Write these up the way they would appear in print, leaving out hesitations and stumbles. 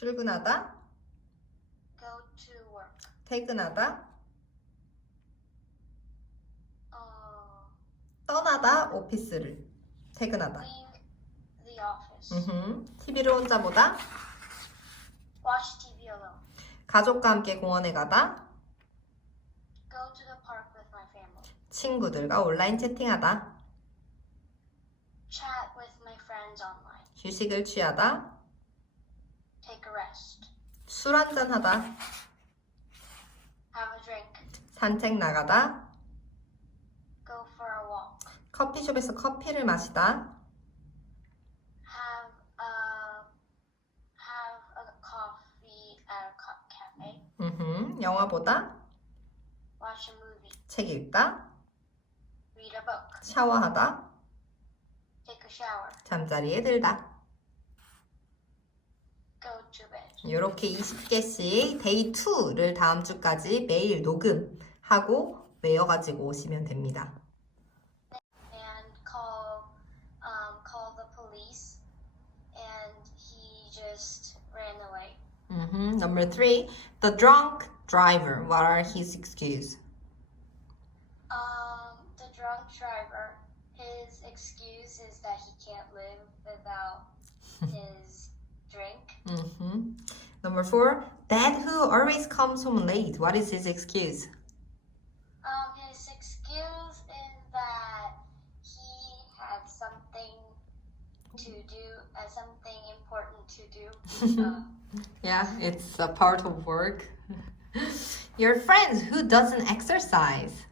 출근하다. Go to work. 퇴근하다. Uh, 떠나다. 오피스를. 퇴근하다. leave the office. TV를 혼자 보다. Watch TV alone. 가족과 함께 공원에 가다. Go to the park with my family. 친구들과 온라인 채팅하다. Chat with my friends online. 휴식을 취하다. Take a rest. 술 한잔하다. Have a drink. 산책 나가다. Go for a walk. 커피숍에서 커피를 마시다. Have a coffee at a cafe. 영화 보다. Watch a movie. 책 읽다. Read a book. 샤워하다. Take a shower. 잠자리에 들다. Go to bed. 이렇게 20개씩 데이 2를 다음 주까지 매일 녹음하고 외워가지고 오시면 됩니다. And call the police, and he just ran away. Number 3, the drunk driver. What are his excuse? The drunk driver, his excuse is that he can't live without his drink. Number 4, dad who always comes home late. What is his excuse? His excuse is that he had something to do, something important to do. Yeah, it's a part of work. Your friends who doesn't exercise.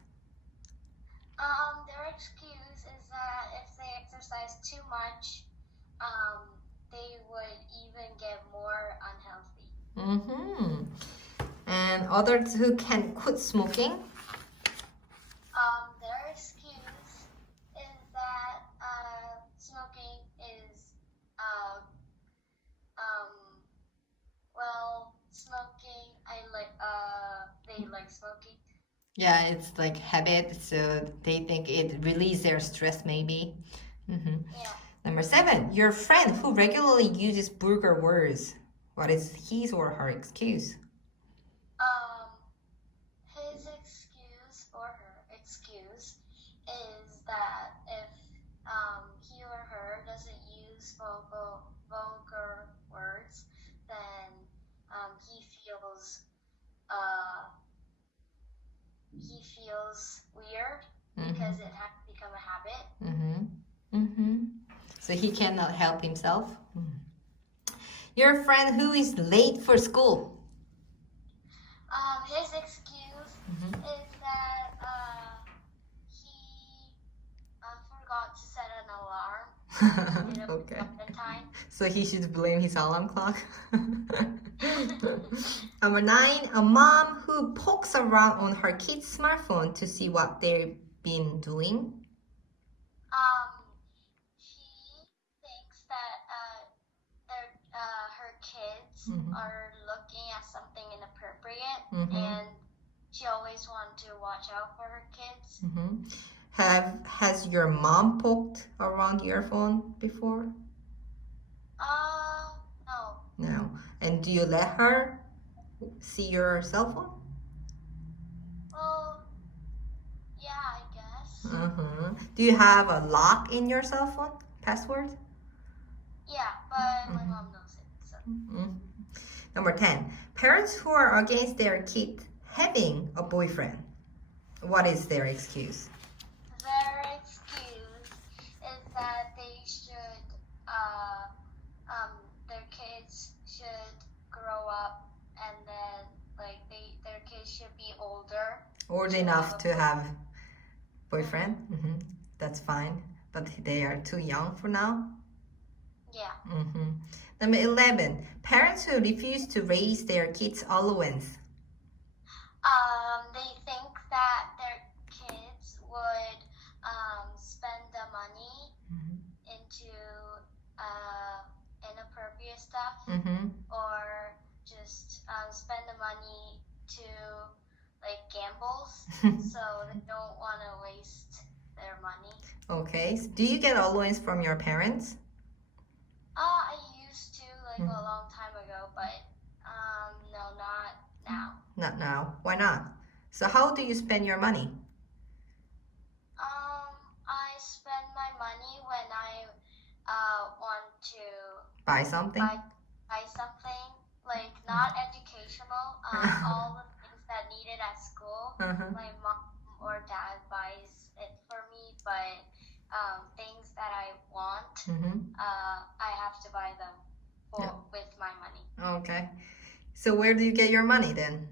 Their excuse is that if they exercise too much, they would even get more unhealthy. And others who can quit smoking. Their excuse is that smoking is smoking. They like smoking. Yeah, it's like habit, so they think it relieves their stress maybe. Yeah. Number 7, your friend who regularly uses vulgar words. What is his or her excuse? His excuse or her excuse is that if he or her doesn't use vulgar words, then he feels weird because it has become a habit. So he cannot help himself. Your friend who is late for school. His excuse is that he forgot to set an alarm. Okay. In time. So he should blame his alarm clock. Number 9, a mom who pokes around on her kid's smartphone to see what they've been doing. She thinks that her kids are looking at something inappropriate, and she always wants to watch out for her kids. Has your mom poked around your phone before? No. No. And do you let her see your cell phone? Well, yeah, I guess. Do you have a lock in your cell phone? Password? Yeah, but my mom knows it. So. Number 10, parents who are against their kid having a boyfriend. What is their excuse? Their excuse is that they should, their kids should grow up, and then their kids should be older. Old enough to have boyfriend? That's fine, but they are too young for now. Yeah. Number 11, parents who refuse to raise their kids' allowance. They think that their kids would spend the money into inappropriate stuff, or just spend the money to gambles, so they don't want to waste their money. Okay, so do you get allowance from your parents? I used to a long time ago, but no, not now. Not now. Why not? So how do you spend your money? I spend my money when I want to Buy something? buy something, like not educational, all the things that needed at school. Uh-huh. My mom or dad buys it for me, but things that I want, I have to buy them with my money. Okay. So where do you get your money then?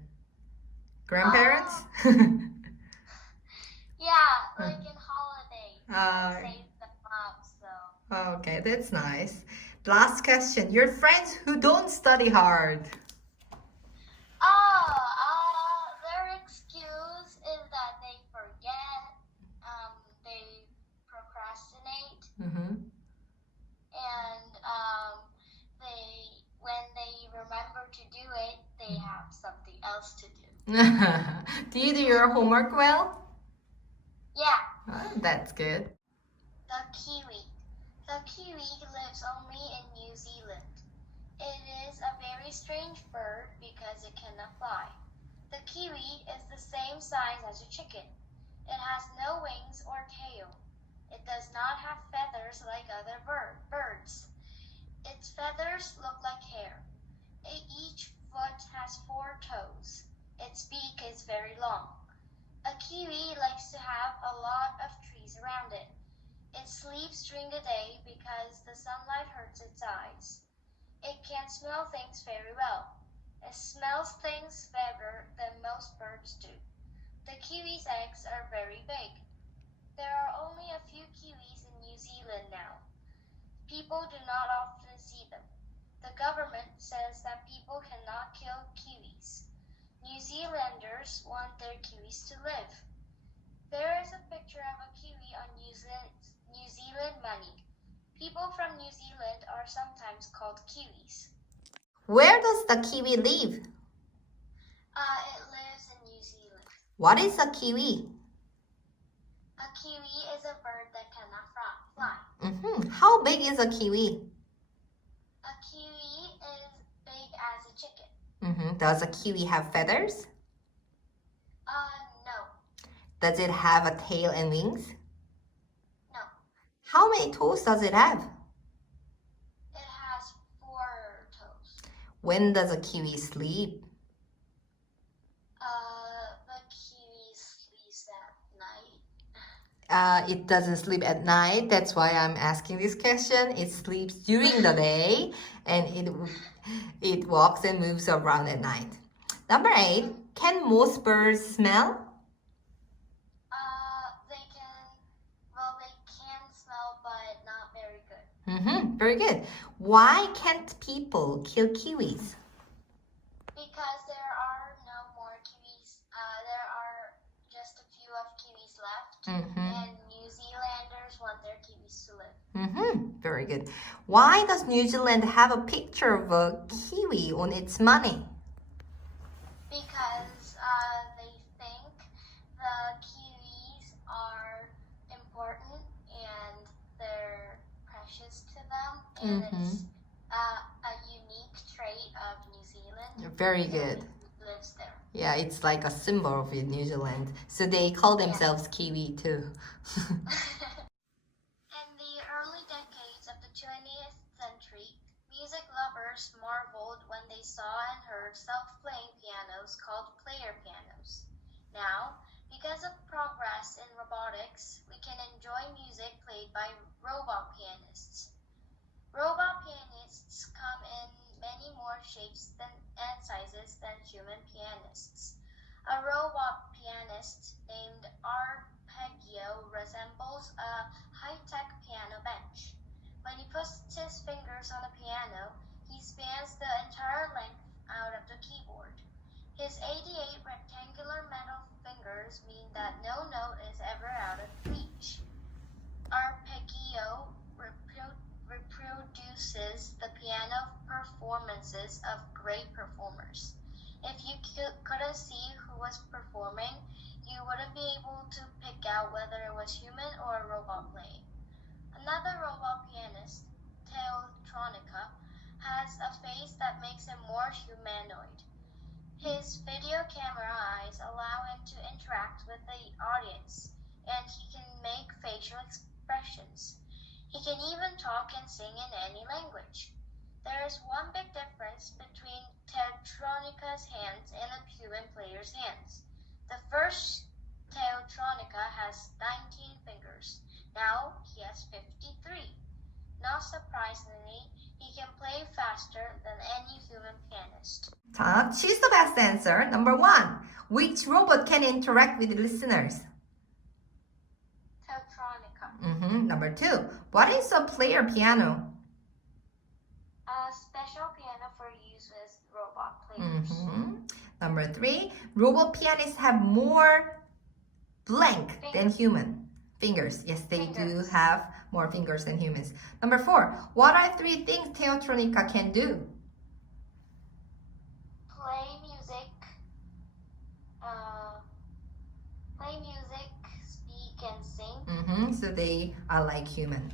Grandparents? Yeah, like in holidays. I save them up, so. Okay, that's nice. Last question. Your friends who don't study hard. Their excuse is that they forget, they procrastinate, and when they remember to do it, they have something else to do. Do you do your homework well? Yeah. Oh, that's good. The kiwi. The kiwi lives only in New Zealand. It is a very strange bird because it cannot fly. The kiwi is the same size as a chicken. It has no wings or tail. It does not have feathers like other birds. Its feathers look like hair. Each foot has 4 toes. Its beak is very long. A kiwi likes to have a lot of trees around it. It sleeps during the day because the sunlight hurts its eyes. It can smell things very well. It smells things better than most birds do. The kiwi's eggs are very big. There are only a few kiwis in New Zealand now. People do not often see them. The government says that people cannot kill kiwis. New Zealanders want their kiwis to live. There is a picture of a kiwi on New Zealand money. People from New Zealand are sometimes called kiwis. Where does the kiwi live? It lives in New Zealand. What is a kiwi? A kiwi is a bird that cannot fly. How big is a kiwi? A kiwi is big as a chicken. Does a kiwi have feathers? No. Does it have a tail and wings? No. How many toes does it have? It has 4 toes. When does a kiwi sleep? The kiwi sleeps at night. It doesn't sleep at night. That's why I'm asking this question. It sleeps during the day and it walks and moves around at night. Number 8. Can most birds smell? They can smell, but not very good. Very good. Why can't people kill kiwis? Because there are no more kiwis. There are just a few of kiwis left, and New Zealanders want their kiwis to live. Very good. Why does New Zealand have a picture of a kiwi on its money? Because they think the kiwis are important and they're precious to them, and it's a unique trait of New Zealand. Very good. Lives there. Yeah, it's like a symbol of New Zealand. So they call themselves kiwi too. In the early decades of the 20th century, music lovers marveled when they saw and heard self-playing pianos called player pianos. Now, because of progress in robotics, we can enjoy music played by robot pianists. Robot pianists come in many more shapes and sizes than human pianists. A robot pianist named Arpeggio resembles a high-tech piano bench. When he puts his fingers on the piano, he spans the entire length out of the keyboard. His 88 rectangular metal fingers mean that no note is ever out of reach. Arpeggio reproduces the piano performances of great performers. If you couldn't see who was performing, you wouldn't be able to pick out whether it was human or a robot playing. Another robot pianist, Teotronica, has a face that makes him more humanoid. His video camera eyes allow him to interact with the audience, and he can make facial expressions. He can even talk and sing in any language. There is one big difference between Teotronica's hands and a human player's hands. The first Teotronica has 19 fingers. Now he has 53. Not surprisingly, he can play faster than any human pianist. 자, choose the best answer. Number 1. Which robot can interact with listeners? Teotronica. Number 2. What is a player piano? A special piano for use with robot players. Number 3. Robot pianists have more blank than human fingers. Yes, they do have more fingers than humans. Number 4. What are 3 things Teotronica can do? Play music, speak and sing. So they are like human.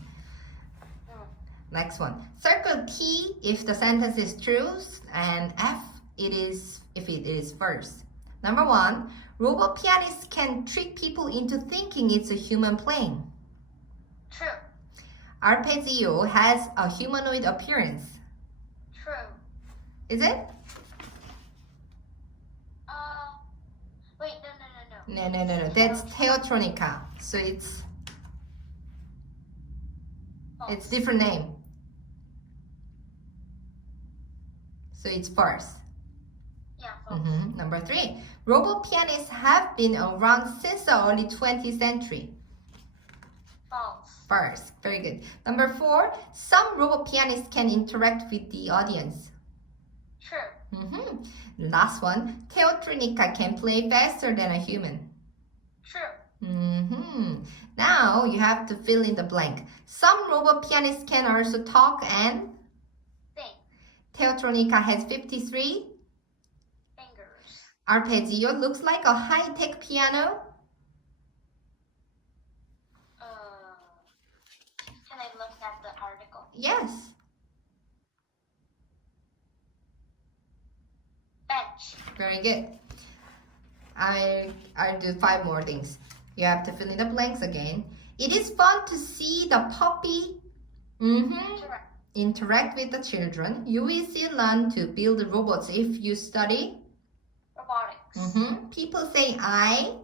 Next one. Circle T if the sentence is true, and F if it is false. Number 1. Robot pianists can trick people into thinking it's a human playing. True. Arpeggio has a humanoid appearance. True. Is it? Wait, no. No. That's Teotronica. So it's different name. So it's false. Yeah, false. Number 3. Robot pianists have been around since the early 20th century. False. False. Very good. Number 4. Some robot pianists can interact with the audience. True. Last one. Teotronica can play faster than a human. True. Now you have to fill in the blank. Some robot pianists can also talk and Sing. Teotronica has 53. Fingers. Arpeggio looks like a high-tech piano. Can I look at the article? Yes. Bench. Very good. I'll do 5 more things. You have to fill in the blanks again. It is fun to see the puppy interact with the children. You will still learn to build robots if you study Robotics. People say I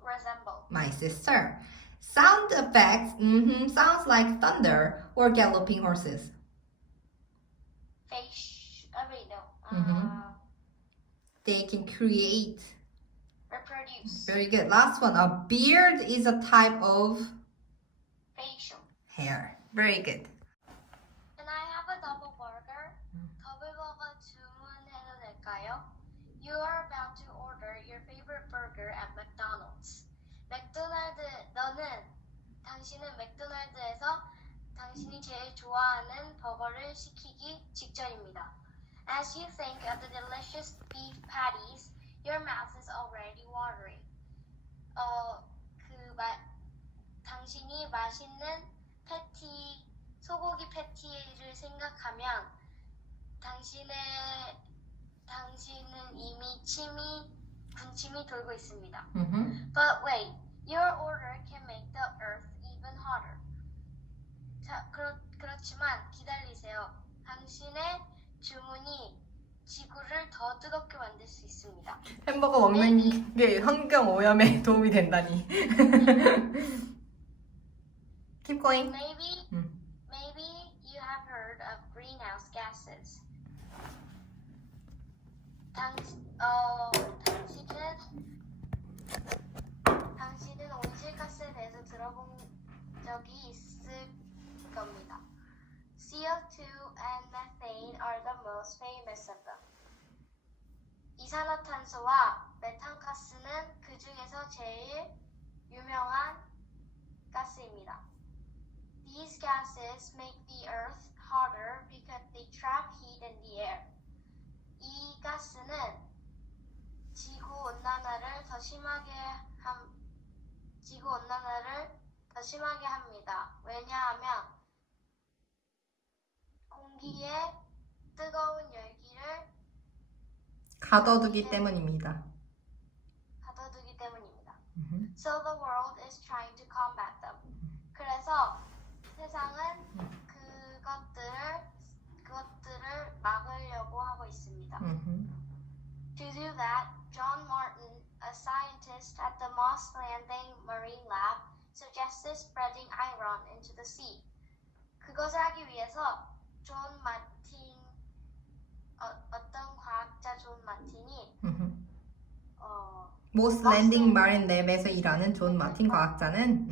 Resemble. my sister. Sound effects sounds like thunder or galloping horses. They can create. Reproduce. Very good. Last one. A beard is a type of Facial. hair. Very good. Can I have a double burger? 더블 버거 주문해도 될까요? You are about to order your favorite burger at McDonald's. 당신은 맥도날드에서 당신이 제일 좋아하는 버거를 시키기 직전입니다. As you think of the delicious beef patties, your mouth is already watering. 당신이 맛있는 소고기 패티를 생각하면 당신은 이미 군침이 돌고 있습니다. But wait, your order can make the earth even hotter. 자, 그렇지만 기다리세요. 당신의 주문이 지구를 더 뜨겁게 만들 수 있습니다. 햄버거 먹는 게 환경 오염에 도움이 된다니. Keep going. Maybe you have heard of greenhouse gases. 당신은 온실가스에 대해서 들어본 적이 있을 겁니다. CO2 and methane are the most famous of them. 이산화탄소와 메탄가스는 그 중에서 제일 유명한 가스입니다. These gases make the earth hotter because they trap heat in the air. 이 가스는 지구 온난화를 더 심하게 합니다. 왜냐하면 거기에 뜨거운 열기를 가둬두기 때문입니다. 가둬두기 때문입니다. 음흠. So the world is trying to combat them. 그래서 세상은 그것들을 막으려고 하고 있습니다. 음흠. To do that, John Martin, a scientist at the Moss Landing Marine Lab, suggested spreading iron into the sea. 그것을 하기 위해서 어떤 과학자 존 마틴이 모스 랜딩 마린 랩에서 일하는 존 마틴 과학자는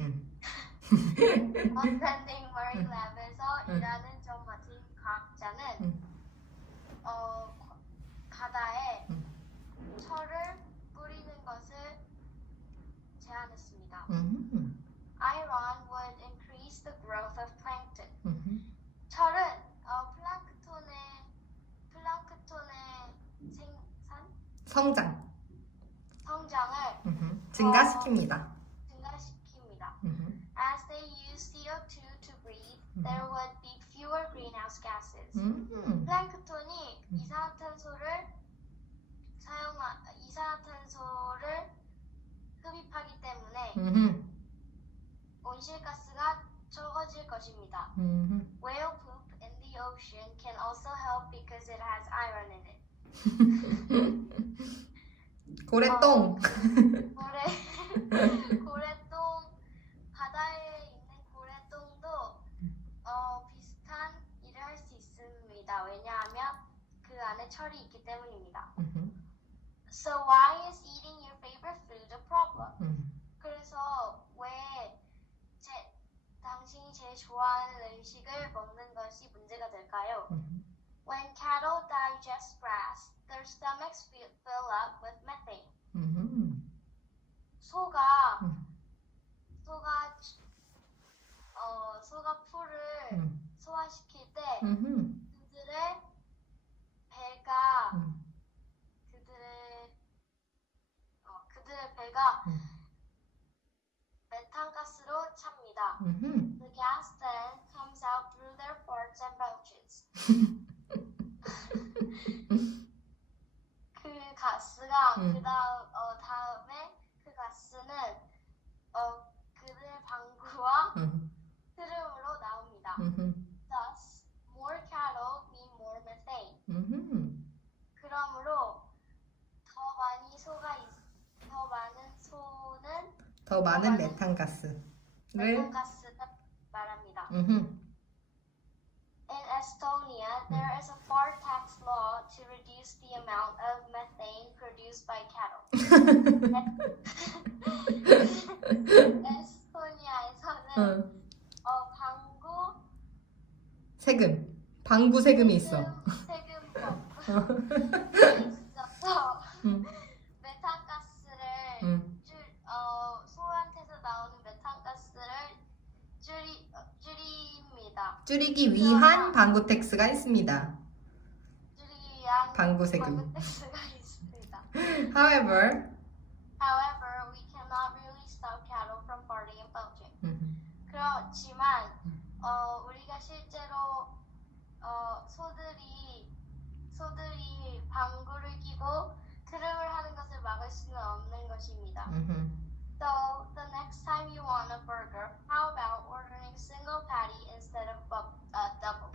모스 랜딩 마린 랩에서 일하는 존 마틴 과학자는 바다에 철을 뿌리는 것을 제안했습니다. Iron would increase the growth of plankton. 철은 플랑크톤의 성장을 증가시킵니다. As they use CO2 to breathe, there would be fewer greenhouse gases. 플랑크톤이 이산화탄소를 흡입하기 때문에 온실가스가 적어질 것입니다. Whale poop in the ocean can also help because it has iron in it. 고래똥. 고래똥 바다에 있는 고래똥도 비슷한 일을 할 수 있습니다. 왜냐하면 그 안에 철이 있기 때문입니다. So why is eating your favorite food a problem? 그래서 왜 당신이 제일 좋아하는 음식을 먹는 것이 문제가 될까요? When cattle digest grass, their stomachs fill up with methane. 소가 풀을 소화시킬 때 그들의 배가 메탄가스로 찹니다. The gas then comes out through their farts and belches. 그 가스가 다음에 그 가스는 그들의 방구와 트름으로 나옵니다. Thus, more cattle mean more methane. 그러므로 더 많은 메탄가스를 말합니다. In Estonia, there is a far tax law to reduce the amount of methane produced by cattle. 에스토니아에서는 방구 세금이 있어. 세금법이 있어서 메탄가스를 소한테서 나오는 메탄가스를 줄입니다. 줄이기 위한 방구 텍스가 있습니다. 방구 세금. However, we cannot really stop cattle from farting and belching. 그렇지만 우리가 실제로 소들이 방구를 끼고 트름을 하는 것을 막을 수는 없는 것입니다. So the next time you want a burger, how about ordering single patty instead of double?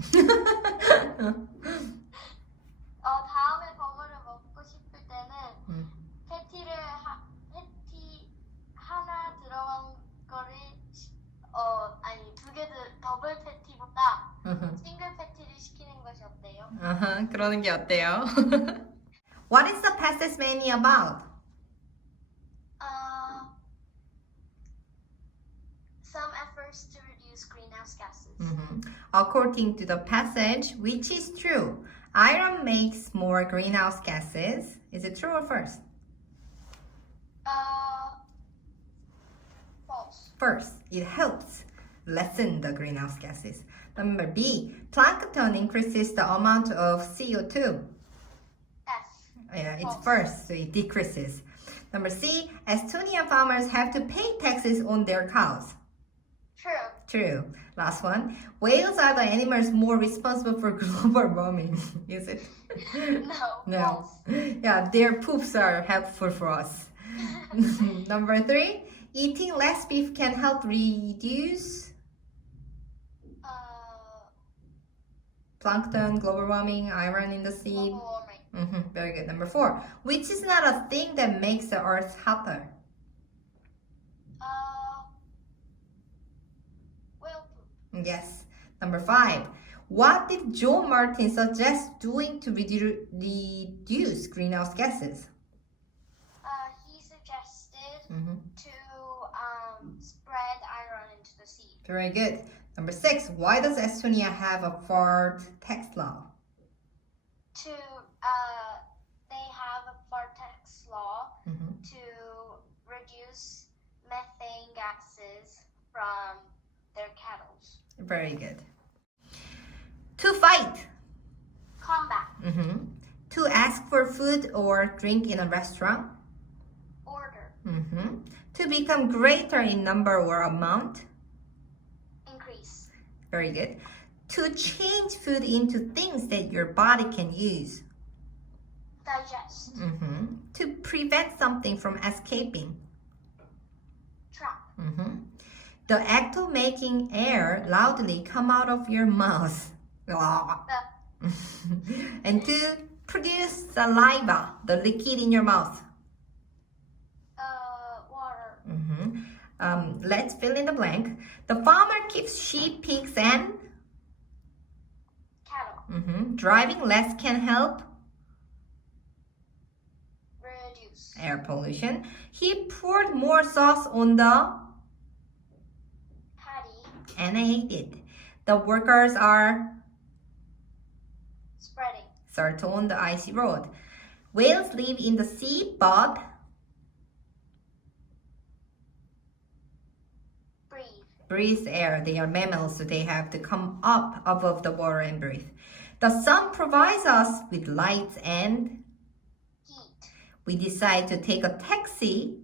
다음에 버거를 먹고 싶을 때는 패티 하나 들어간 거를 두 개 더블 패티보다 싱글 패티를 시키는 것이 어때요? 그러는 게 어때요? What is the passage mainly about? Some efforts to reduce greenhouse gases. According to the passage, which is true, iron makes more greenhouse gases. Is it true or false? False. First, it helps lessen the greenhouse gases. Number B, plankton increases the amount of CO2. Yeah, it's first, so it decreases. Number C, Estonian farmers have to pay taxes on their cows. True. Last one. Whales are the animals more responsible for global warming. Is it? No. Yeah, their poops are helpful for us. Number 3. Eating less beef can help reduce plankton, global warming, iron in the sea. Global warming. Very good. Number 4. Which is not a thing that makes the earth hotter? Whale poop. Yes. Number 5. What did John Martin suggest doing to reduce greenhouse gases? He suggested to spread iron into the sea. Very good. Number 6. Why does Estonia have a fart tax law? They have a fart tax law to reduce methane gases from their cattle. Very good. To fight. Combat. To ask for food or drink in a restaurant. Order. To become greater in number or amount. Increase. Very good. To change food into things that your body can use. Digest. To prevent something from escaping. Trap. The act of making air loudly come out of your mouth. And to produce saliva, the liquid in your mouth. Water. Let's fill in the blank. The farmer keeps sheep, pigs, and Cattle. Driving less can help Reduce. air pollution. He poured more sauce on the Patty. and ate it. The workers are Spreading. turtle on the icy road. Whales live in the sea, but breathe air. They are mammals, so they have to come up above the water and breathe. The sun provides us with light and Heat. we decide to take a taxi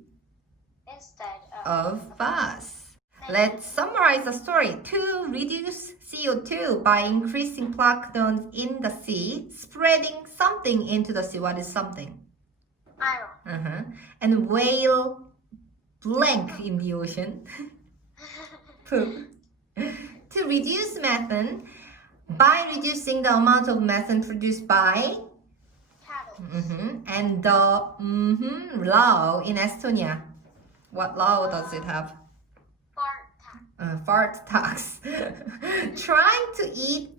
Instead of bus. Let's summarize the story. To reduce CO2 by increasing plankton in the sea, spreading something into the sea. What is something? Iron. And whale blank in the ocean. Poop. To reduce methane by reducing the amount of methane produced by Cattle. and the law in Estonia. What law does it have? Fart tax. Fart tax. Trying to eat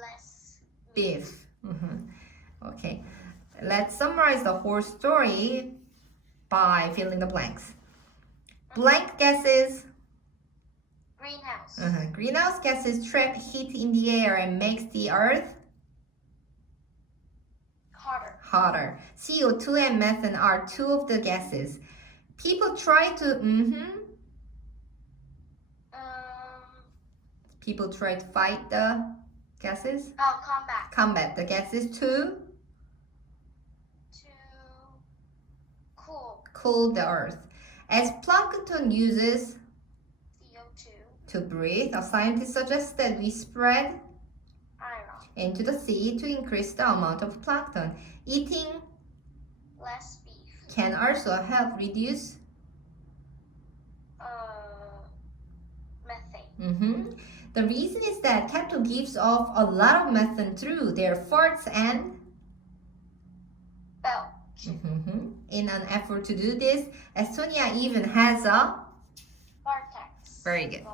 Less beef. Okay. Let's summarize the whole story by filling the blanks. Blank gases. Greenhouse. Greenhouse gases trap heat in the air and makes the earth hotter. CO2 and methane are two of the gases. People try to people try to fight the gases. Combat the gases to cool the earth. As plankton uses CO2 to breathe, a scientist suggests that we spread iron. into the sea to increase the amount of plankton. Eating Less beef. can also help reduce Methane. The reason is that cattle gives off a lot of methane through their farts and Belch. in an effort to do this, Estonia even has a Fart tax. very good.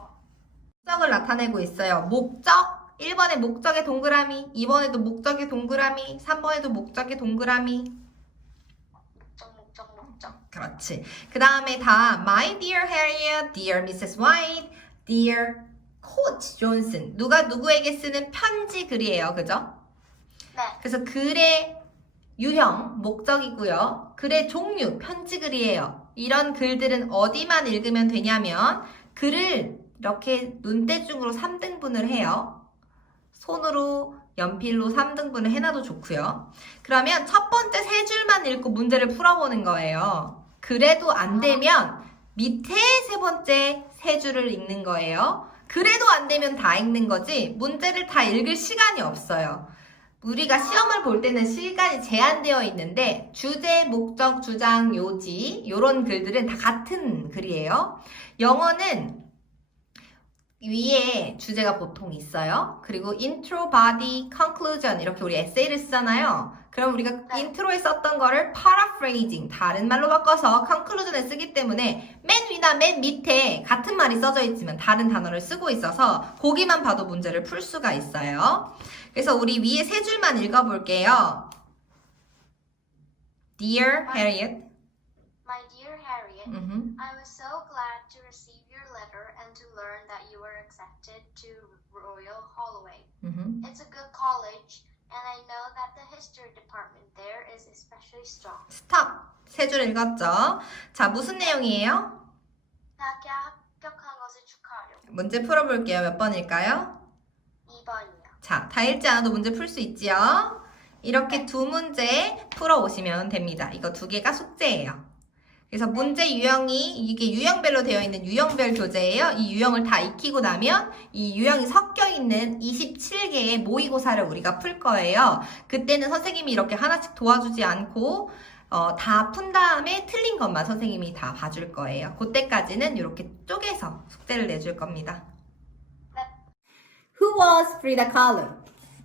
목적을 나타내고 있어요. 목적 1번에 목적의 동그라미, 2번에도 목적의 동그라미, 3번에도 목적의 동그라미. 목적. 그렇지. 그 다음에 다 My dear Harriet, dear Mrs. White, dear Coach Johnson. 누가 누구에게 쓰는 편지 글이에요. 그죠? 네. 그래서 글의 유형, 목적이고요. 글의 종류, 편지 글이에요. 이런 글들은 어디만 읽으면 되냐면 글을 이렇게 눈대중으로 3등분을 해요. 손으로 연필로 3등분을 해놔도 좋고요. 그러면 첫 번째 세 줄만 읽고 문제를 풀어보는 거예요. 그래도 안 되면 밑에 세 번째 세 줄을 읽는 거예요. 그래도 안 되면 다 읽는 거지 문제를 다 읽을 시간이 없어요. 우리가 시험을 볼 때는 시간이 제한되어 있는데 주제, 목적, 주장, 요지 이런 글들은 다 같은 글이에요. 영어는 위에 주제가 보통 있어요. 그리고 intro, body, conclusion 이렇게 우리 에세이를 쓰잖아요. 그럼 우리가 인트로에 썼던 거를 paraphrasing, 다른 말로 바꿔서 conclusion에 쓰기 때문에 맨 위나 맨 밑에 같은 말이 써져 있지만 다른 단어를 쓰고 있어서 거기만 봐도 문제를 풀 수가 있어요. 그래서 우리 위에 세 줄만 읽어볼게요. Dear Harriet. My dear Harriet, I was so glad to receive your letter and to learn that you were accepted to Royal Holloway. It's a good college, and I know that the history department there is especially strong. 스톱! 세 줄 읽었죠? 자, 무슨 내용이에요? 대학에 합격한 것을 축하하려. 문제 풀어볼게요. 몇 번일까요? 2번이요. 자, 다 읽지 않아도 문제 풀 수 있지요? 이렇게 두 문제 풀어오시면 됩니다. 이거 두 개가 숙제예요. 그래서 문제 유형이 이게 유형별로 되어 있는 유형별 교재예요. 이 유형을 다 익히고 나면 이 유형이 섞여 있는 27개의 모의고사를 우리가 풀 거예요. 그때는 선생님이 이렇게 하나씩 도와주지 않고 다 푼 다음에 틀린 것만 선생님이 다 봐줄 거예요. 그때까지는 이렇게 쪼개서 숙제를 내줄 겁니다. Who was Frida Kahlo?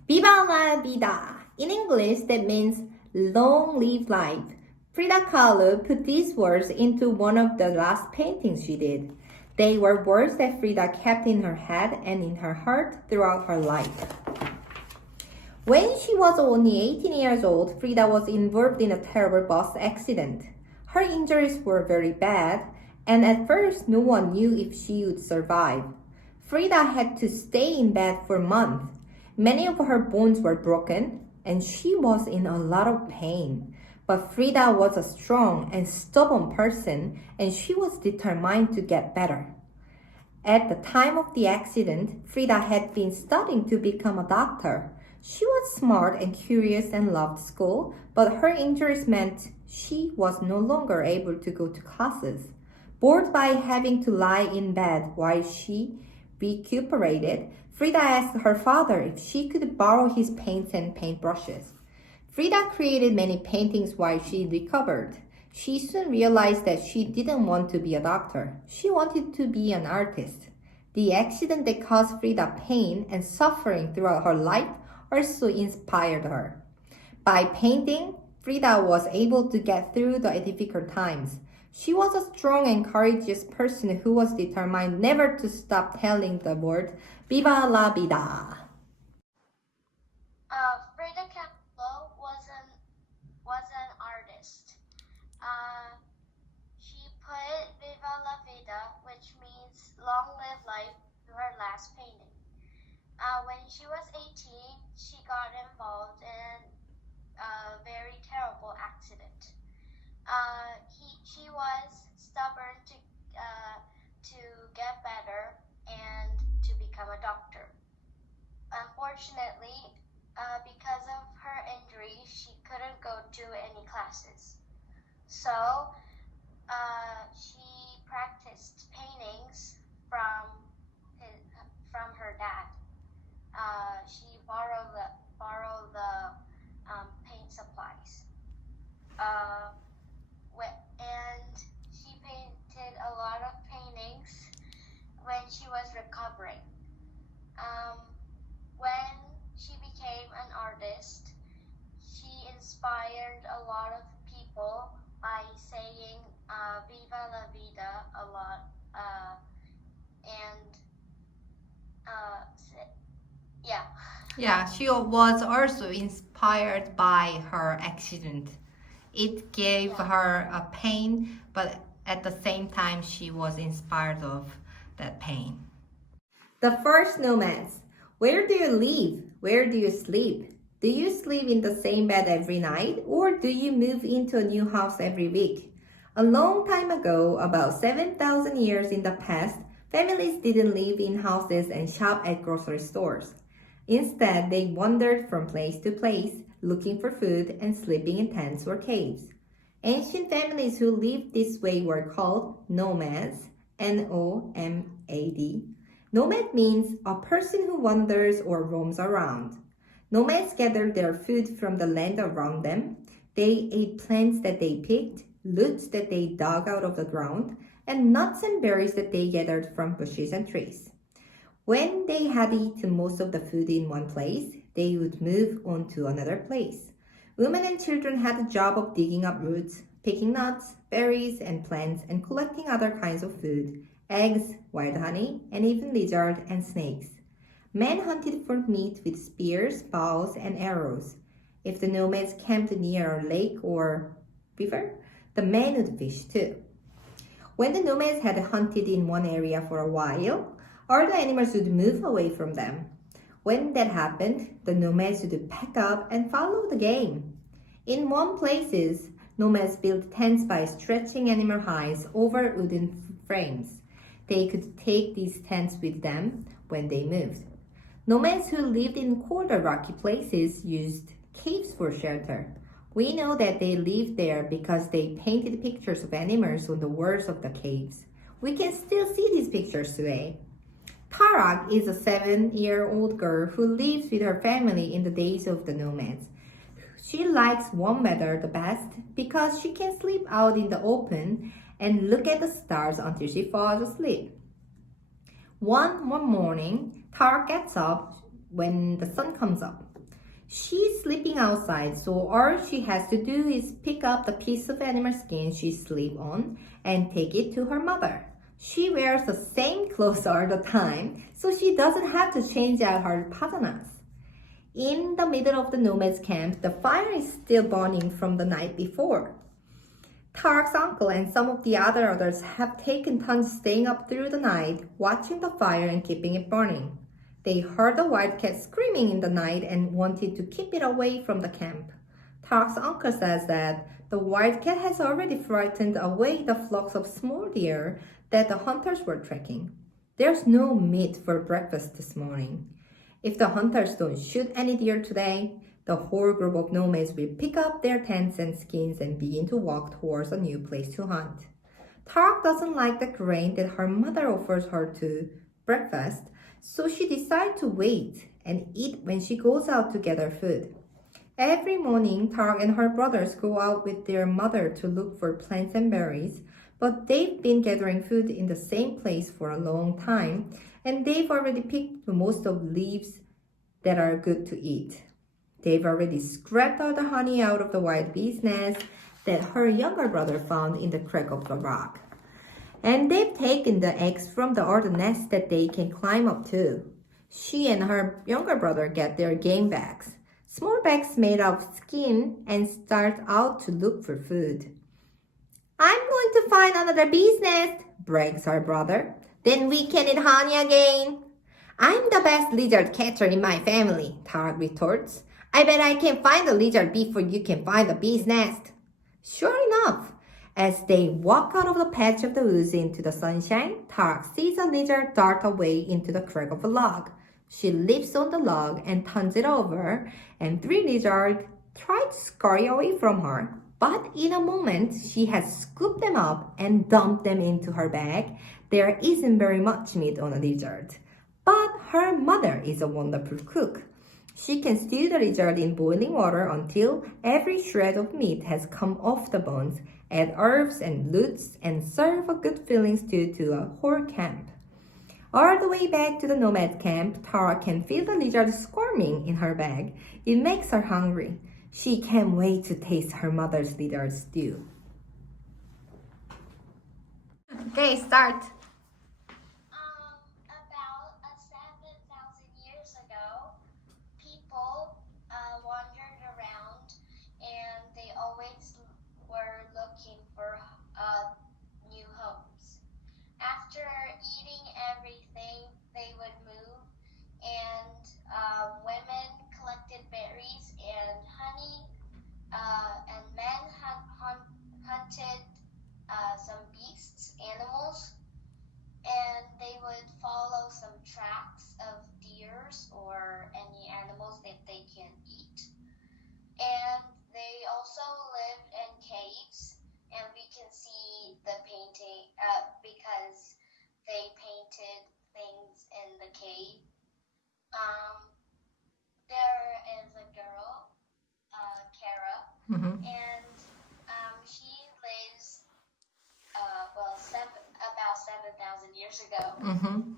Viva la vida. In English, that means long live life. Frida Kahlo put these words into one of the last paintings she did. They were words that Frida kept in her head and in her heart throughout her life. When she was only 18 years old, Frida was involved in a terrible bus accident. Her injuries were very bad, and at first no one knew if she would survive. Frida had to stay in bed for months. Many of her bones were broken, and she was in a lot of pain. But Frida was a strong and stubborn person, and she was determined to get better. At the time of the accident, Frida had been studying to become a doctor. She was smart and curious and loved school, but her injuries meant she was no longer able to go to classes. Bored by having to lie in bed while she recuperated, Frida asked her father if she could borrow his paints and paintbrushes. Frida created many paintings while she recovered. She soon realized that she didn't want to be a doctor. She wanted to be an artist. The accident that caused Frida pain and suffering throughout her life also inspired her. By painting, Frida was able to get through the difficult times. She was a strong and courageous person who was determined never to stop telling the world, Viva la vida! Frida Kahlo was an artist. She put Viva la vida, which means long live life, to her last painting. When she was 18, she got involved in a very terrible accident. She was stubborn to get better and to become a doctor. Unfortunately, because of her injury, she couldn't go to any classes. So she practiced paintings from her dad. She borrowed the paint supplies. And she painted a lot of paintings when she was recovering. When she became an artist, she inspired a lot of people by saying Viva la vida a lot. Yeah, she was also inspired by her accident. It gave her a pain, but at the same time, she was inspired of that pain. The first romance. Where do you live? Where do you sleep? Do you sleep in the same bed every night, or do you move into a new house every week? A long time ago, about 7,000 years in the past, families didn't live in houses and shop at grocery stores. Instead, they wandered from place to place, looking for food and sleeping in tents or caves. Ancient families who lived this way were called nomads, N-O-M-A-D. Nomad means a person who wanders or roams around. Nomads gathered their food from the land around them. They ate plants that they picked, roots that they dug out of the ground, and nuts and berries that they gathered from bushes and trees. When they had eaten most of the food in one place, they would move on to another place. Women and children had the job of digging up roots, picking nuts, berries, and plants, and collecting other kinds of food, eggs, wild honey, and even lizards and snakes. Men hunted for meat with spears, bows, and arrows. If the nomads camped near a lake or river, the men would fish too. When the nomads had hunted in one area for a while, all the animals would move away from them. When that happened, the nomads would pack up and follow the game. In one places, nomads built tents by stretching animal hides over wooden frames. They could take these tents with them when they moved. Nomads who lived in colder rocky places used caves for shelter. We know that they lived there because they painted pictures of animals on the walls of the caves. We can still see these pictures today. Tarak is a 7-year-old girl who lives with her family in the days of the nomads. She likes warm weather the best because she can sleep out in the open and look at the stars until she falls asleep. One morning, Tarak gets up when the sun comes up. She's sleeping outside, so all she has to do is pick up the piece of animal skin she sleeps on and take it to her mother. She wears the same clothes all the time, so she doesn't have to change out her pajamas. In the middle of the nomads' camp, the fire is still burning from the night before. Tarak's uncle and some of the other adults have taken turns staying up through the night, watching the fire and keeping it burning. They heard the wildcat screaming in the night and wanted to keep it away from the camp. Tarak's uncle says that the wildcat has already frightened away the flocks of small deer that the hunters were tracking. There's no meat for breakfast this morning. If the hunters don't shoot any deer today, the whole group of nomads will pick up their tents and skins and begin to walk towards a new place to hunt. Tarak doesn't like the grain that her mother offers her to breakfast, so she decides to wait and eat when she goes out to gather food. Every morning, Tarak and her brothers go out with their mother to look for plants and berries, but they've been gathering food in the same place for a long time, and they've already picked most of leaves that are good to eat. They've already scraped all the honey out of the wild bee's nest that her younger brother found in the crack of the rock. And they've taken the eggs from the other nest that they can climb up to. She and her younger brother get their game bags, small bags made of skin, and start out to look for food. I'm going to find another bee's nest, brags her brother. Then we can eat honey again. I'm the best lizard catcher in my family, Tarak retorts. I bet I can find the lizard before you can find the bee's nest. Sure enough, as they walk out of the patch of the woods into the sunshine, Tarak sees a lizard dart away into the crack of a log. She leaps on the log and turns it over, and 3 lizards try to scurry away from her. But in a moment, she has scooped them up and dumped them into her bag. There isn't very much meat on a lizard. But her mother is a wonderful cook. She can stew the lizard in boiling water until every shred of meat has come off the bones, add herbs and roots, and serve a good filling stew to a whole camp. All the way back to the nomad camp, Tara can feel the lizard squirming in her bag. It makes her hungry. She can't wait to taste her mother's lizard stew. Okay, start. About 7,000 years ago, people wandered around, and they always were looking for new homes. After eating everything, they would move, and women collected berries and honey, and men hunted some beasts, animals. Mhm. and she lives about 7,000 years ago. Mhm.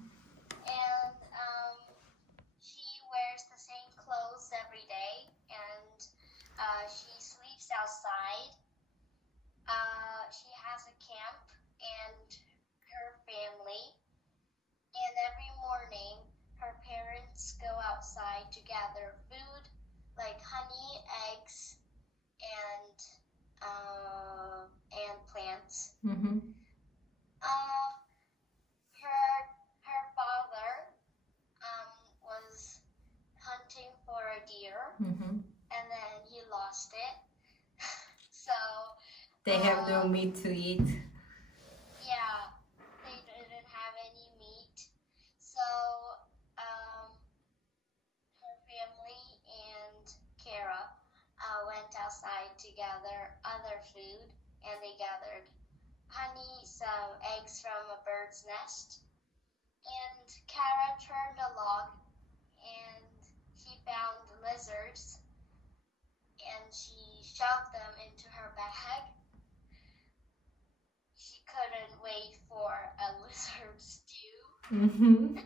And she wears the same clothes every day, and she sleeps outside. She has a camp and her family, and every morning her parents go outside to gather food like honey, eggs, and plants. Mhm. Her father was hunting for a deer, Mhm. and then he lost it. So They have no meat to eat. yeah, they didn't have any meat. So her family and Kara went outside to gather other food, and they gathered honey, some eggs from a bird's nest. And Kara turned a log, and she found lizards, and she shoved them into her bag. She couldn't wait for a lizard stew. Mhm.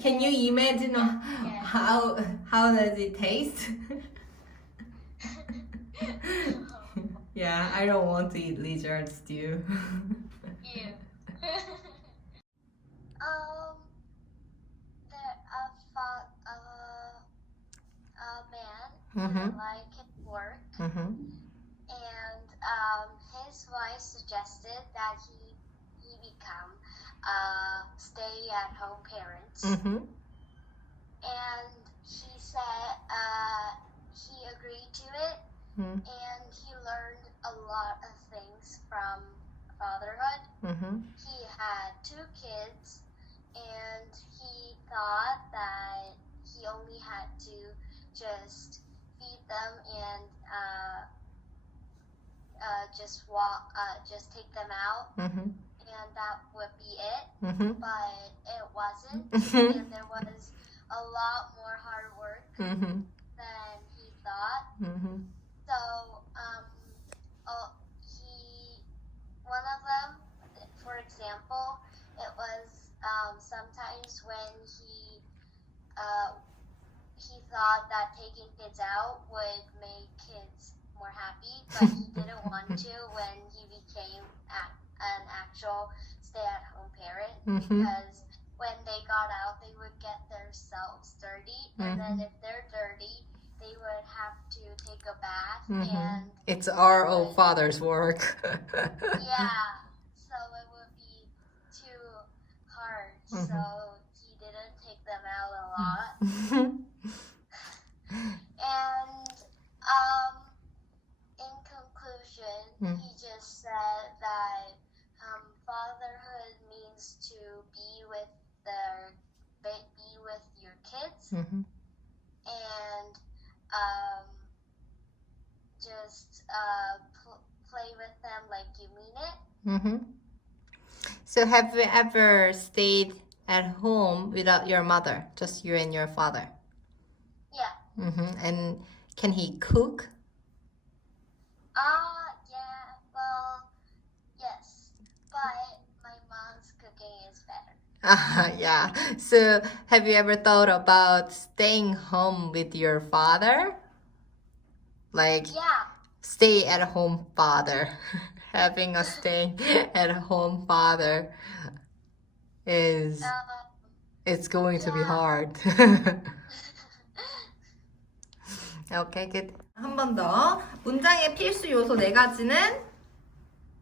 Can you imagine Yeah. how does it taste? Yeah, I don't want to eat lizard stew. Ew. A man didn't like his work, Mhm. and his wife suggested that he become stay-at-home parents. Mhm. And he said he agreed to it, Mhm. and he learned a lot of things from fatherhood. Mhm. He had 2 kids, and he thought that he only had to just feed them and just take them out, Mhm. and that would be it. Mhm. But it wasn't, Mhm. and there was a lot more hard work Mhm. than he thought. Mhm. So one of them, for example, it was sometimes when he thought that taking kids out would make kids more happy, but he didn't want to when he became an actual stay-at-home parent, because when they got out, they would get themselves dirty, and then if they're dirty, they would have to take a bath, and It's our old father's work. yeah, so it would be too hard. So he didn't take them out a lot. And in conclusion, he just said that fatherhood means to be with your kids, and just play with them like you mean it. So have you ever stayed at home without your mother, just you and your father? Yeah. And can he cook? Yeah, well, yes, but my mom's cooking is better. Yeah. So have you ever thought about staying home with your father? Like Yeah. stay at home father. Having a stay at home father is it's going to be hard. Okay, good. 한 번 더. 문장의 필수 요소 4가지는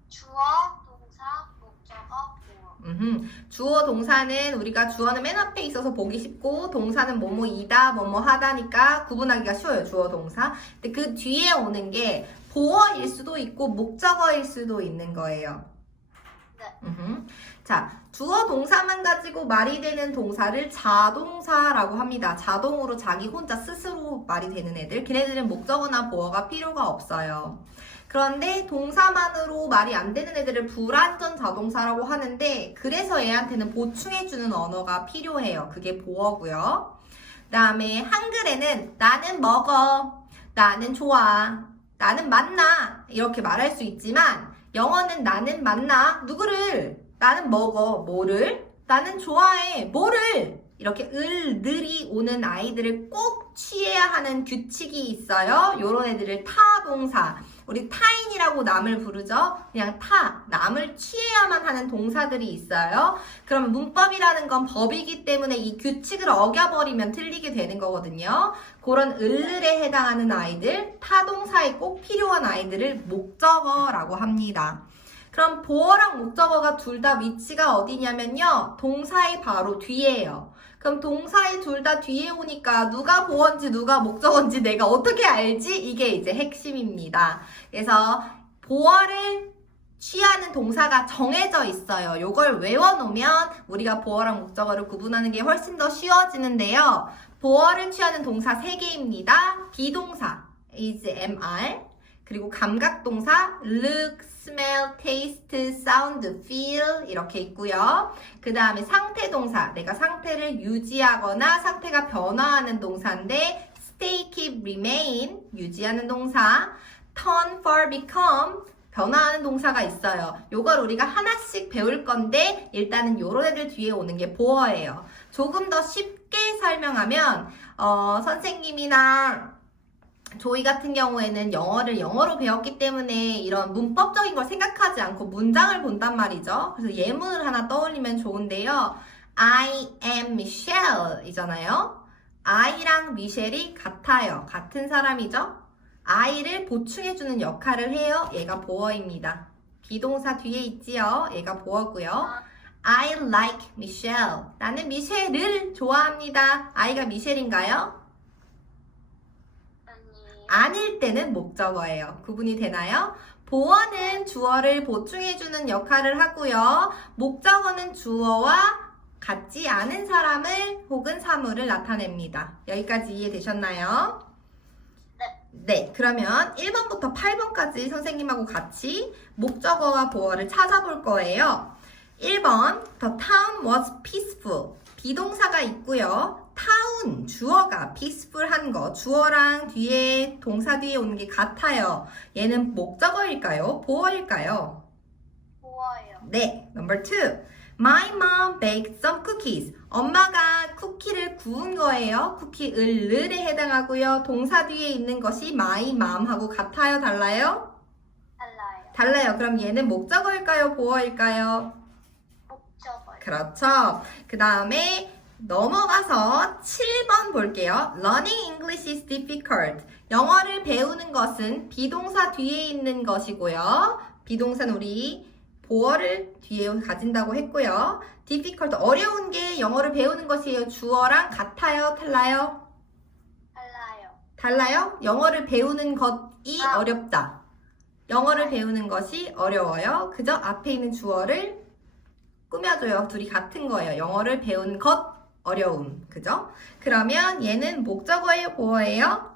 주어, 동사, 목적어, 보어. 주어 동사는 우리가 주어는 맨 앞에 있어서 보기 쉽고 동사는 뭐뭐이다, 뭐뭐하다니까 구분하기가 쉬워요. 주어 동사. 근데 그 뒤에 오는 게 보어일 수도 있고 목적어일 수도 있는 거예요. 네. 자, 주어 동사만 가지고 말이 되는 동사를 자동사라고 합니다. 자동으로 자기 혼자 스스로 말이 되는 애들. 걔네들은 목적어나 보어가 필요가 없어요. 그런데 동사만으로 말이 안 되는 애들을 불완전 자동사라고 하는데 그래서 얘한테는 보충해주는 언어가 필요해요. 그게 보어고요. 그 다음에 한글에는 나는 먹어, 나는 좋아, 나는 만나 이렇게 말할 수 있지만 영어는 나는 만나 누구를? 나는 먹어 뭐를? 나는 좋아해 뭐를? 이렇게 늘이 오는 아이들을 꼭 취해야 하는 규칙이 있어요. 요런 애들을 타동사. 우리 타인이라고 남을 부르죠. 그냥 남을 취해야만 하는 동사들이 있어요. 그럼 문법이라는 건 법이기 때문에 이 규칙을 어겨버리면 틀리게 되는 거거든요. 그런 을에 해당하는 아이들, 타동사에 꼭 필요한 아이들을 목적어라고 합니다. 그럼 보어랑 목적어가 둘 다 위치가 어디냐면요. 동사의 바로 뒤에요. 그럼 동사의 둘 다 뒤에 오니까 누가 보어인지 누가 목적어인지 내가 어떻게 알지? 이게 이제 핵심입니다. 그래서 보어를 취하는 동사가 정해져 있어요. 요걸 외워놓으면 우리가 보어랑 목적어를 구분하는 게 훨씬 더 쉬워지는데요. 보어를 취하는 동사 3개입니다. 비동사, is, mr, 그리고 감각동사, look, smell, taste, sound, feel 이렇게 있고요. 그 다음에 상태동사, 내가 상태를 유지하거나 상태가 변화하는 동사인데 stay, keep, remain 유지하는 동사, turn, for, become 변화하는 동사가 있어요. 요걸 우리가 하나씩 배울 건데 일단은 요런 애들 뒤에 오는 게 보어예요. 조금 더 쉽게 설명하면 선생님이나 조이 같은 경우에는 영어를 영어로 배웠기 때문에 이런 문법적인 걸 생각하지 않고 문장을 본단 말이죠. 그래서 예문을 하나 떠올리면 좋은데요. I am Michelle 이잖아요. I랑 미셸이 같아요. 같은 사람이죠. I를 보충해주는 역할을 해요. 얘가 보어입니다. 비동사 뒤에 있지요. 얘가 보어고요. I like Michelle. 나는 미셸을 좋아합니다. I가 미셸인가요? 아닐 때는 목적어예요. 구분이 되나요? 보어는 주어를 보충해주는 역할을 하고요. 목적어는 주어와 같지 않은 사람을 혹은 사물을 나타냅니다. 여기까지 이해되셨나요? 네, 그러면 1번부터 8번까지 선생님하고 같이 목적어와 보어를 찾아볼 거예요. 1번, the town was peaceful. 비동사가 있고요. town, 주어가 peaceful한 거, 주어랑 뒤에 동사 뒤에 오는 게 같아요. 얘는 목적어일까요? 보어일까요? 보어요. 네, number 2. My mom baked some cookies. 엄마가 쿠키를 구운 거예요. 쿠키 을에 해당하고요. 동사 뒤에 있는 것이 my mom하고 같아요? 달라요? 달라요. 달라요. 그럼 얘는 목적어일까요? 보어일까요? 목적어요. 그렇죠. 그 다음에 넘어가서 7번 볼게요. Learning English is difficult. 영어를 배우는 것은 비동사 뒤에 있는 것이고요. 비동사는 우리 보어를 뒤에 가진다고 했고요. difficult, 어려운 게 영어를 배우는 것이에요. 주어랑 같아요? 달라요? 달라요. 달라요? 영어를 배우는 것이 어렵다. 영어를 배우는 것이 어려워요. 그죠? 앞에 있는 주어를 꾸며줘요. 둘이 같은 거예요. 영어를 배우는 것, 어려움. 그죠? 그러면 얘는 목적어예요? 보어예요?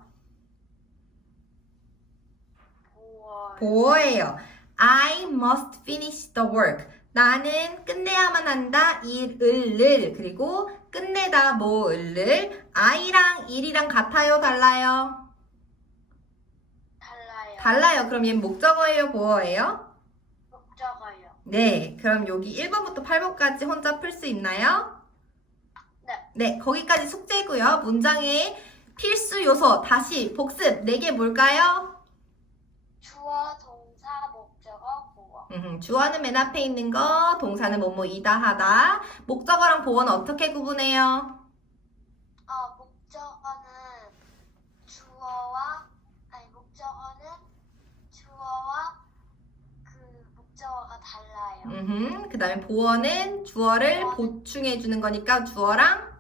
보어요. 보어예요. I must finish the work. 나는 끝내야만 한다. 일을 그리고 끝내다 뭐을 I랑 일이랑 같아요? 달라요? 달라요. 달라요. 그럼 얘는 목적어예요? 보어예요? 목적어요. 네. 그럼 여기 1번부터 8번까지 혼자 풀 수 있나요? 네. 네, 거기까지 숙제고요. 문장의 필수 요소 다시 복습 4개 뭘까요? 주어, 동사, 목적어, 보어. 주어는 맨 앞에 있는 거, 동사는 뭐뭐이다 하다. 목적어랑 보어는 어떻게 구분해요? 목적어는 주어와 그 목적어가 달라요. 그 다음에 보어는 주어를 보충해주는 거니까 주어랑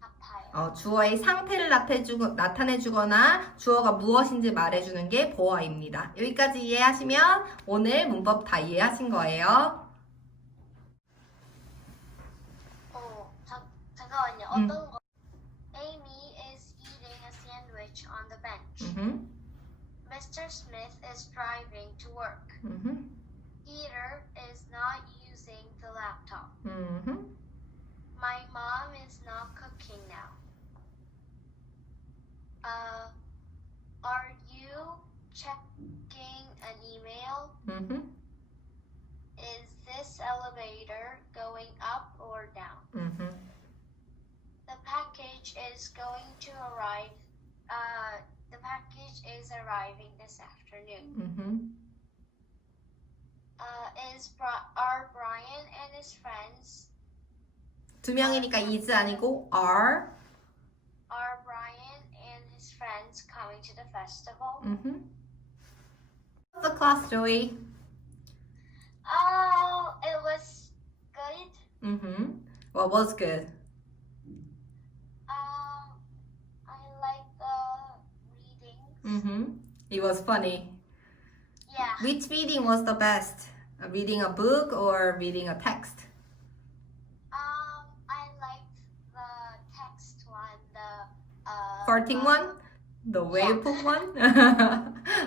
같아요. 주어의 상태를 나타내주거나 주어가 무엇인지 말해주는 게 보어입니다. 여기까지 이해하시면 오늘 문법 다 이해하신 거예요. 잠깐만요. 어떤 거? Amy is eating a sandwich on the bench. Mr. Smith is driving to work. Peter is not using the laptop. My mom is not cooking now. Are you checking an email. Mm-hmm. Is this elevator going up or down? Mm-hmm. The package is going to arrive. The package is arriving this afternoon. Mm-hmm. Are Brian and his friends? 두 명이니까 is 아니고 are. Are Brian and his friends coming to the festival? Mm-hmm. What's the class, Joey? Oh, it was good. Mm-hmm. What was good? I like the readings. Mm-hmm. It was funny. Yeah. Which reading was the best? Reading a book or reading a text? I liked the text one, the Farting one? The wave poop one?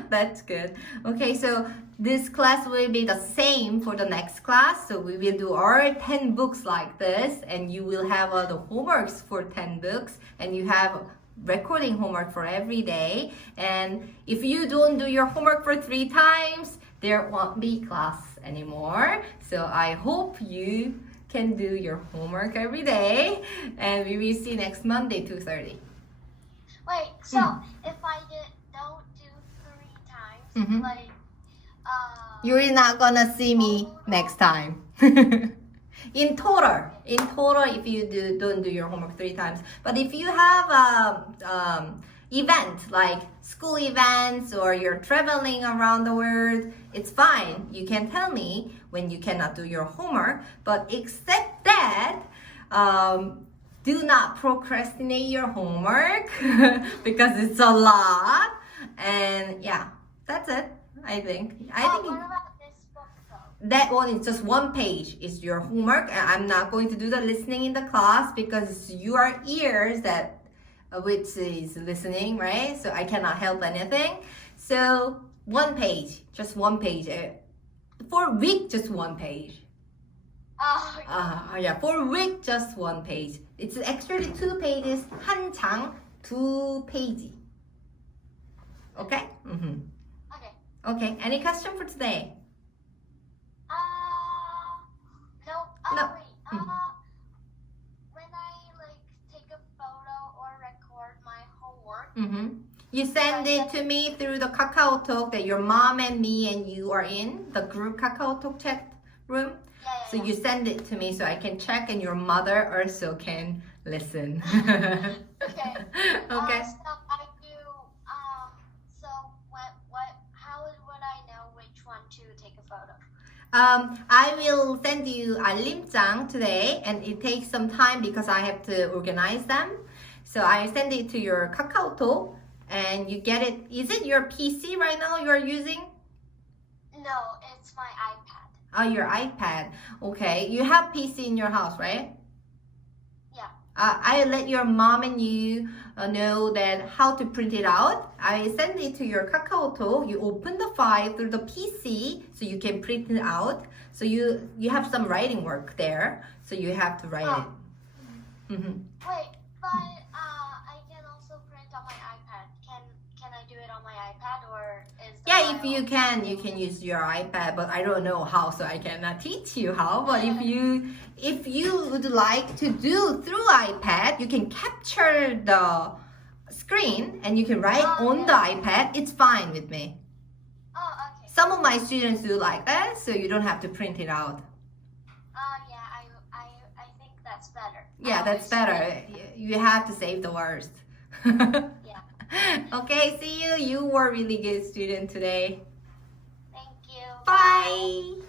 That's good. Okay, so this class will be the same for the next class. So we will do our 10 books like this, and you will have the homeworks for 10 books, and you have recording homework for every day. And if you don't do your homework for 3 times, there won't be class anymore. So I hope you can do your homework every day, and we will see next Monday 2:30. Wait, so if I don't do 3 times, Mhm. like You're not gonna see me next time. In total, if you don't do your homework 3 times. But if you have event like school events or you're traveling around the world, it's fine. You can tell me when you cannot do your homework. But except that, do not procrastinate your homework because it's a lot. And yeah, that's it. I think. what about this book though? That one is just 1 page. Is your homework, and I'm not going to do the listening in the class because it's your ears that which is listening, right? So I cannot help anything. So 1 page, just 1 page. For a week, just 1 page. Yeah, for a week, just 1 page. It's actually 2 pages. 한 장, 2 페이지. Okay? Mm-hmm. Okay. Okay. Any question for today? No. No. Wait. When I take a photo or record my homework. Mm-hmm. You send it to me through the Kakao Talk that your mom and me and you are in, the group Kakao Talk chat room. So you send it to me so I can check, and your mother also can listen. Okay. Okay. So I do. So how would I know which one to take a photo? I will send you 알림장 today, and it takes some time because I have to organize them. So I send it to your Kakao Talk, and you get it. Is it your PC right now you are using? No, it's my iPad. Oh, your iPad. Okay. You have PC in your house, right? Yeah. I let your mom and you know that how to print it out. I send it to your Kakao Talk. You open the file through the PC so you can print it out. So you have some writing work there. So you have to write it. Mm-hmm. Wait, but I can also print on my iPad. Can I do it on my iPad, or is the Yeah, if file- you can use your iPad, but I don't know how, so I cannot teach you how. But if you would like to do through iPad, you can capture the screen and you can write on the iPad. It's fine with me. Oh, okay. Some of my students do like that, so you don't have to print it out. Yeah, I think that's better. Yeah, that's better. You have to save the worst. Yeah. Okay, see you. You were a really good student today. Thank you. Bye.